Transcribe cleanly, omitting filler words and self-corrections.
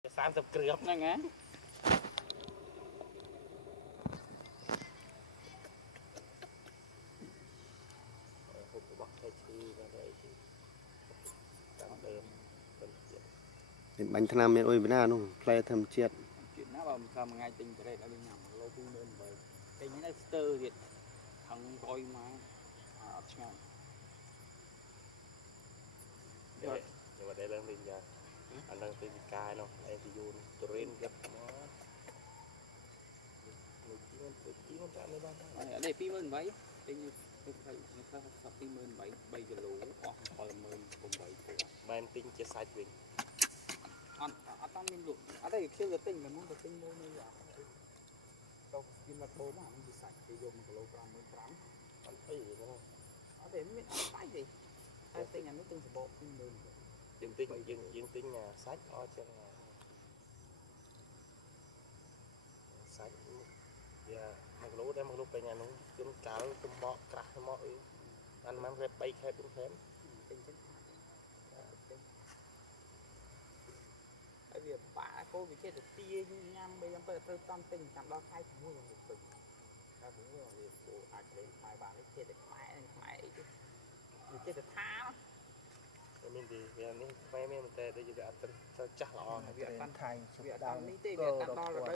30 គ្រឿងហ្នឹងណាហូបរបស់ថៃឈីបាទអីតាមដើមเป็นជាតិ បាញ់ថ្នាំមានអុយបណ្ណានោះផ្លែធម្មជាតិ ជាតិណាបើមិនថ្ងៃទិញប្រេតឲ្យញ៉ាំគីឡូ28000ទិញនេះស្ទើរទៀតថងក្រោយមកអត់ឆ្ងាញ់យកមកដែលឡើងវិញយ៉ាអានឹងទៅវិការនោះឯទីយូនទុរិនយកមកមួយជាងតាមនេះបានអត់ទេ28000ទិញទៅខ្លះ28000 3គីឡូអស់78000បែនទិញជាសាច់វិញអត់តាមមានលក់អត់ទេខ្ញុំទៅទិញតែមុនទៅទិញមួយនេះទៅស្គីមមកបូមអានេះជាសាច់គេយក1គីឡូ55000អត់អីទេអត់ទេមានអត់បាយទេតែទិញអានេះទិញសបក20000យើងទិញសាច់អត់ចឹងសាច់វា1គីឡូតែ1គីឡូពេញអានោះជុំកៅជុំបកក្រាស់មកអីបានមកវា3ខែ4ខែទិញចឹងហើយវាបាក់គោវាចេះតែទាញ៉ាំបីអំពើត្រូវតាមទិញចាំដល់ខែ6មកពេញតែ6វាគោអាចលេងបាយបានទេចេះតែខ្មែរអីទេវាចេះតែថាមានទីវានេះខ្មែរមានតែដូចវាអត់ទៅចាស់ល្អវាអត់បានថៃវាអត់ដល់នេះទេវាអត់ដល់